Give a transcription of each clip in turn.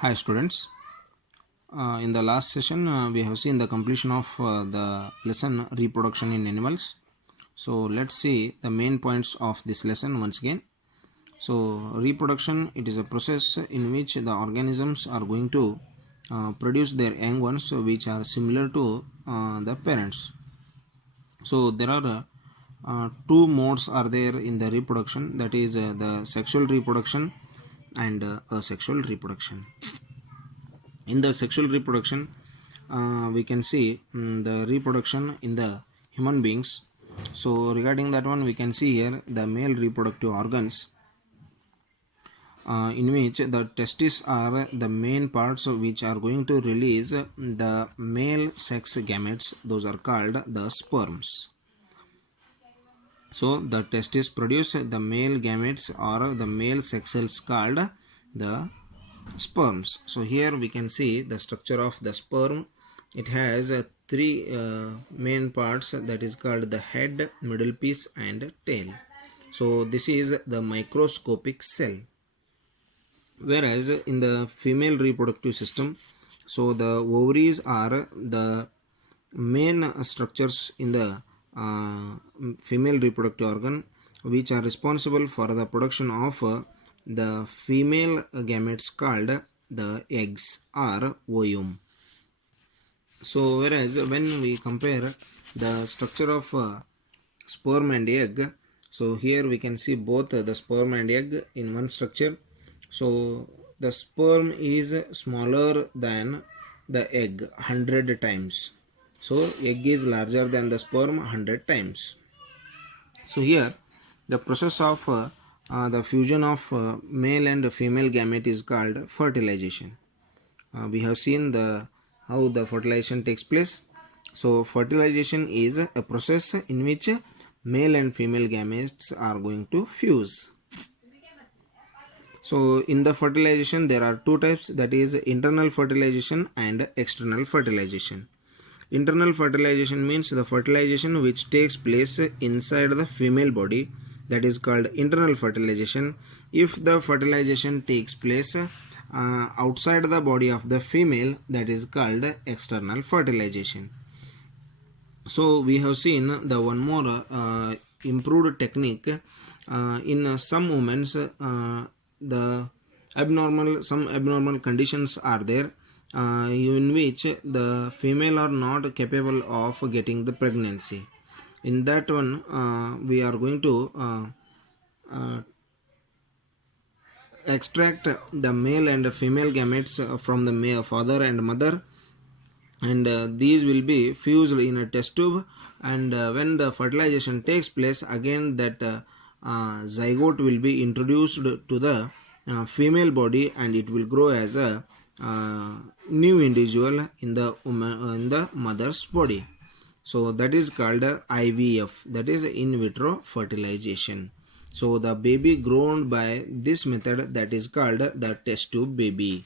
Hi students. In the last session we have seen the completion of the lesson reproduction in animals. So let's see the main points of this lesson once again. So reproduction, it is a process in which the organisms are going to produce their young ones which are similar to the parents. So there are two modes are there in the reproduction, that is the sexual reproduction and asexual reproduction. In the sexual reproduction we can see the reproduction in the human beings. So regarding that one, we can see here the male reproductive organs, in which the testes are the main parts which are going to release the male sex gametes. Those are called the sperms. So the testes produce the male gametes or the male sex cells called the sperms. So here we can see the structure of the sperm. It has three main parts, that is called the head, middle piece and tail. So this is the microscopic cell. Whereas in the female reproductive system, so the ovaries are the main structures in the female reproductive organ, which are responsible for the production of the female gametes called the eggs or ovum. So whereas when we compare the structure of sperm and egg, so here we can see both the sperm and egg in one structure. So the sperm is smaller than the egg 100 times. So egg is larger than the sperm 100 times. So here the process of the fusion of male and female gamete is called fertilization. We have seen how the fertilization takes place. So fertilization is a process in which male and female gametes are going to fuse. So in the fertilization there are two types, that is internal fertilization and external fertilization. Internal fertilization means the fertilization which takes place inside the female body, that is called internal fertilization. If the fertilization takes place outside the body of the female, that is called external fertilization. So we have seen the one more improved technique. In some women the some abnormal conditions are there in which the female are not capable of getting the pregnancy. In that one we are going to extract the male and female gametes from the male father and mother, and these will be fused in a test tube, and when the fertilization takes place, again that zygote will be introduced to the female body, and it will grow as a new individual in the mother's body. So that is called IVF, that is in vitro fertilization. So the baby grown by this method, that is called the test tube baby.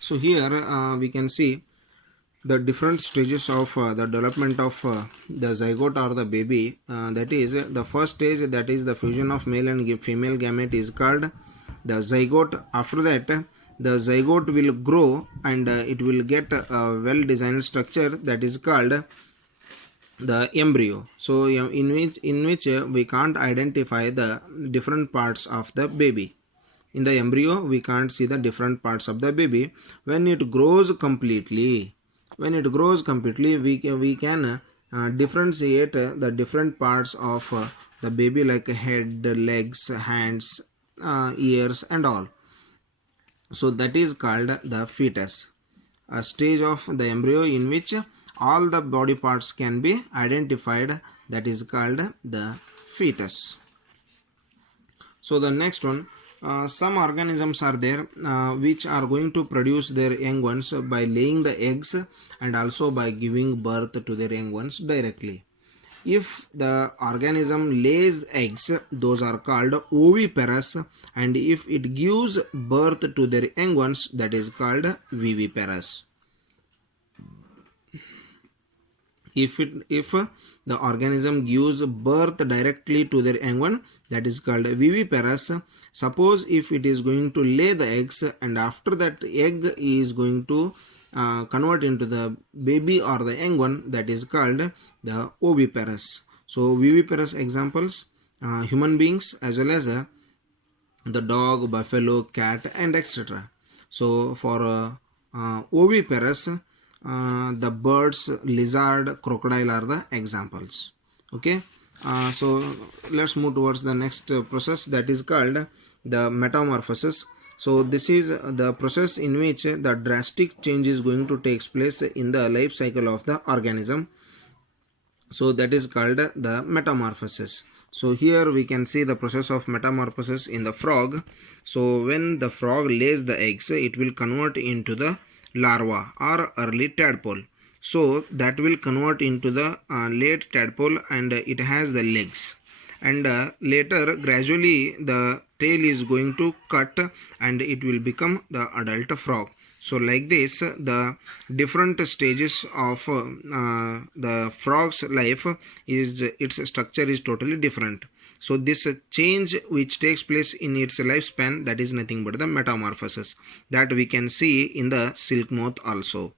So here we can see the different stages of the development of the zygote or the baby. That is the first stage, that is the fusion of male and female gamete, is called the zygote. After that the zygote will grow and it will get a well designed structure, that is called the embryo. So in which we can't identify the different parts of the baby. In the embryo we can't see the different parts of the baby. When it grows completely, we can differentiate the different parts of the baby, like head, legs, hands, ears and all. So that is called the fetus, a stage of the embryo in which all the body parts can be identified, that is called the fetus. So the next one, some organisms are there which are going to produce their young ones by laying the eggs and also by giving birth to their young ones directly. If the organism lays eggs, those are called oviparous, and if it gives birth to their young ones, that is called viviparous. If the organism gives birth directly to their young one, that is called viviparous, Suppose if it is going to lay the eggs, and after that egg is going to convert into the baby or the young one, that is called the oviparous. So viviparous examples, human beings as well as the dog, buffalo, cat, and etc. So for oviparous, the birds, lizard, crocodile are the examples. Okay. So let's move towards the next process, that is called the metamorphosis. So this is the process in which the drastic change is going to take place in the life cycle of the organism. So that is called the metamorphosis. So here we can see the process of metamorphosis in the frog. So when the frog lays the eggs, it will convert into the larva or early tadpole. So that will convert into the late tadpole, and it has the legs, and later gradually the tail is going to cut and it will become the adult frog. So like this, the different stages of the frog's life is, its structure is totally different. So this change which takes place in its lifespan, that is nothing but the metamorphosis, that we can see in the silk moth also.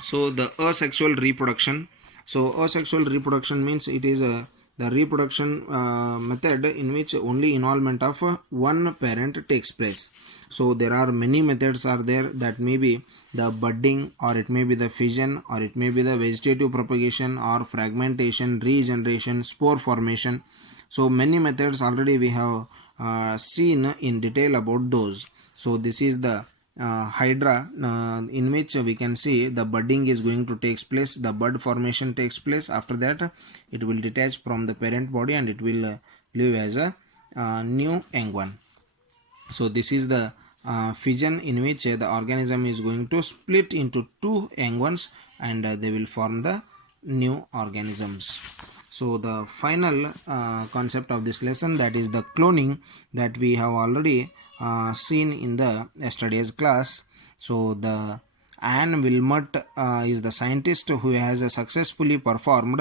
So the asexual reproduction. So asexual reproduction means it is the reproduction method in which only involvement of one parent takes place. So there are many methods are there, that may be the budding, or it may be the fission, or it may be the vegetative propagation, or fragmentation, regeneration, spore formation. So many methods already we have seen in detail about those. So this is the hydra, in which we can see the budding is going to take place, the bud formation takes place. After that it will detach from the parent body and it will live as a new young one. So this is the fission, in which the organism is going to split into two young ones, and they will form the new organisms. So the final concept of this lesson, that is the cloning, that we have already seen in the yesterday's class. So the Anne Wilmot is the scientist who has successfully performed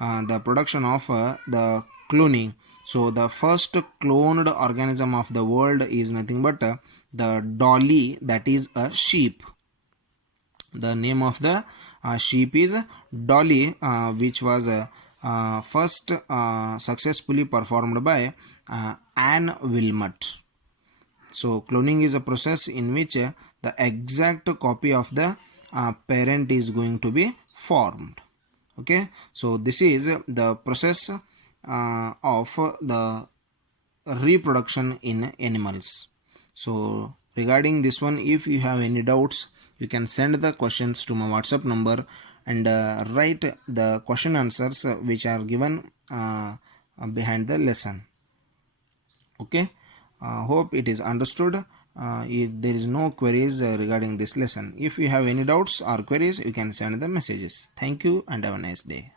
the production of the cloning. So the first cloned organism of the world is nothing but the dolly, that is a sheep. The name of the sheep is Dolly, which was first successfully performed by Anne Wilmot. So cloning is a process in which the exact copy of the parent is going to be formed. Okay, so this is the process of the reproduction in animals. So regarding this one, if you have any doubts, you can send the questions to my WhatsApp number, and write the question answers which are given behind the lesson. Okay, hope it is understood. There is no queries regarding this lesson. If you have any doubts or queries, you can send the messages. Thank you and have a nice day.